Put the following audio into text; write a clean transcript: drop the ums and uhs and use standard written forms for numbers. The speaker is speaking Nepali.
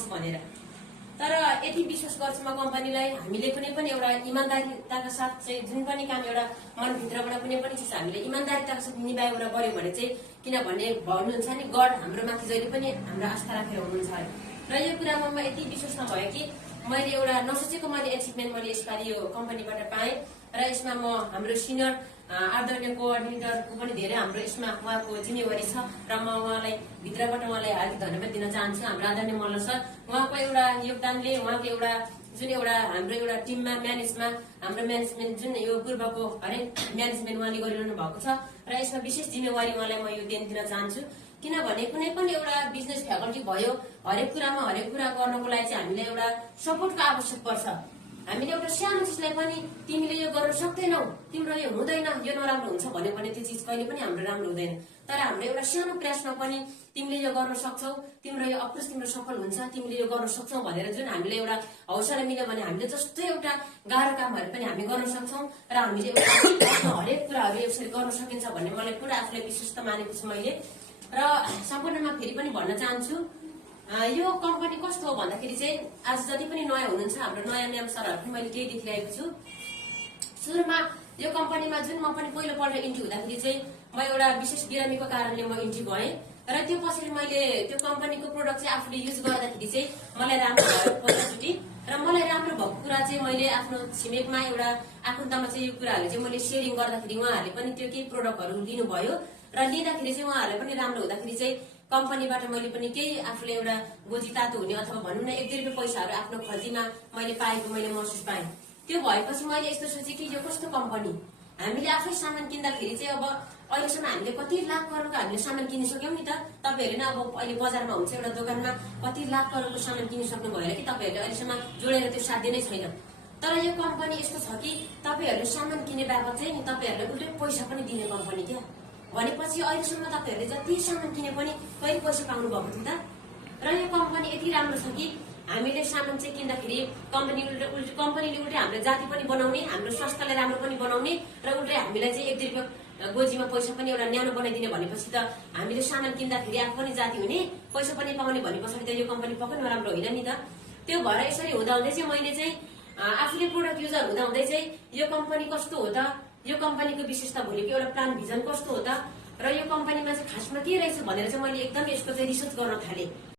पाउँछु भनेर। तर यति विश्वास गर्छु म कम्पनीलाई, हामीले कुनै पनि एउटा इमान्दारिताका साथ चाहिँ जुन पनि काम एउटा मनभित्रबाट कुनै पनि चिज हामीले इमान्दारिताका साथ निभाएर गर्यो भने चाहिँ, किनभने भन्नुहुन्छ नि गड हाम्रो माथि जहिले पनि हाम्रो आस्था राखेर हुनुहुन्छ अरे। र यो कुरामा म यति विश्वास नभयो कि मैले एउटा नसोचेको मैले एचिभमेन्ट मैले यसपालि यो कम्पनीबाट पाएँ। र यसमा म हाम्रो सिनियर आदरणीय कोअर्डिनेटरको पनि धेरै हाम्रो यसमा उहाँको जिम्मेवारी छ र म उहाँलाई भित्रबाट उहाँलाई हार्दिक धन्यवाद दिन चाहन्छु। हाम्रो आदरणीय मल्ल सर, उहाँको एउटा योगदानले, उहाँको एउटा जुन एउटा हाम्रो एउटा टिममा हाम्रो म्यानेजमेन्ट जुन यो पूर्वको हरेक म्यानेजमेन्ट उहाँले गरिरहनु भएको छ र यसमा विशेष जिम्मेवारी उहाँलाई म यो दिन दिन चाहन्छु। किनभने कुनै पनि एउटा बिजनेस फ्याकल्टी भयो, हरेक कुरा गर्नको लागि चाहिँ हामीलाई एउटा सपोर्टको आवश्यक पर्छ। हामीले एउटा सानो चिजलाई पनि तिमीले यो गर्न सक्दैनौ, तिम्रो यो हुँदैन, यो नराम्रो हुन्छ भन्यो भने त्यो चिज कहिले पनि हाम्रो राम्रो हुँदैन। तर हाम्रो एउटा सानो प्रयासमा पनि तिमीले यो गर्न सक्छौ, तिम्रो यो अप्रोच तिम्रो सफल हुन्छ, तिमीले यो गर्न सक्छौ भनेर जुन हामीले एउटा हौसला मिल्यो भने हामीले जस्तै एउटा गाह्रो कामहरू पनि हामी गर्न सक्छौँ र हामीले हरेक कुराहरू यसरी गर्न सकिन्छ भन्ने मलाई पुरा आफूलाई विश्वस्त मानेको छु मैले। र सम्पूर्णमा फेरि पनि भन्न चाहन्छु, यो कम्पनी कस्तो हो भन्दाखेरि चाहिँ आज जति पनि नयाँ हुनुहुन्छ हाम्रो नयाँ नयाँ सरहरू पनि मैले केही देखिरहेको छु। सुरुमा यो कम्पनीमा जुन म पनि पहिलोपल्ट इन्ट्री हुँदाखेरि चाहिँ म एउटा विशेष बिरामीको कारणले म इन्ट्री भएँ र त्यो पछाडि मैले त्यो कम्पनीको प्रोडक्ट चाहिँ आफूले युज गर्दाखेरि चाहिँ मलाई राम्रो भयो पहिलोचोटि। र मलाई राम्रो भएको कुरा चाहिँ मैले आफ्नो छिमेकमा एउटा आफन्तमा चाहिँ यो कुराहरू चाहिँ मैले सेयरिङ गर्दाखेरि उहाँहरूले पनि त्यो केही प्रोडक्टहरू लिनुभयो र लिँदाखेरि चाहिँ उहाँहरूलाई पनि राम्रो हुँदाखेरि चाहिँ कम्पनीबाट मैले पनि केही आफूले एउटा गोजी तातो हुने अथवा भनौँ न 1-2 रुपियाँ पैसाहरू आफ्नो खर्चीमा मैले पाएको मैले महसुस पाएँ। त्यो भएपछि मैले यस्तो सोचेँ कि यो कस्तो कम्पनी, हामीले आफै सामान किन्दाखेरि चाहिँ अब अहिलेसम्म हामीले कति लाख करोडको हामीले सामान किनिसक्यौँ नि त। तपाईँहरूले न अब अहिले बजारमा हुन्छ एउटा दोकानमा कति लाख करोडको सामान किनिसक्नु भयो कि तपाईँहरूले अहिलेसम्म जोडेर त्यो साध्य नै छैन। तर यो कम्पनी यस्तो छ कि तपाईँहरूले सामान किने बापत चाहिँ नि तपाईँहरूले उल्टै पैसा पनि दिने कम्पनी क्या। भनेपछि अहिलेसम्म तपाईँहरूले जति सामान किने पनि कहिले पैसा पाउनु भएको थियो त। र यो कम्पनी यति राम्रो छ कि हामीले सामान चाहिँ किन्दाखेरि कम्पनीले उल्टै हाम्रो जाति पनि बनाउने, हाम्रो स्वास्थ्यलाई राम्रो पनि बनाउने र उल्टै हामीलाई चाहिँ 1-2 रुपियाँ गोजीमा पैसा पनि एउटा न्यानो बनाइदिने भनेपछि त हामीले सामान किन्दाखेरि आफू पनि जाति हुने, पैसा पनि पाउने भने पछाडि त यो कम्पनी पक्कै नराम्रो होइन नि त। त्यो भएर यसरी हुँदाहुँदै चाहिँ मैले चाहिँ आफूले प्रोडक्ट युजर हुँदाहुँदै चाहिँ यो कम्पनी कस्तो हो त, यो कम्पनीको विशेषता भोलिको एउटा प्लान भिजन कस्तो हो त र यो कम्पनीमा चाहिँ खासमा के रहेछ भनेर चाहिँ मैले एकदम यसको चाहिँ रिसर्च गर्न थालेँ।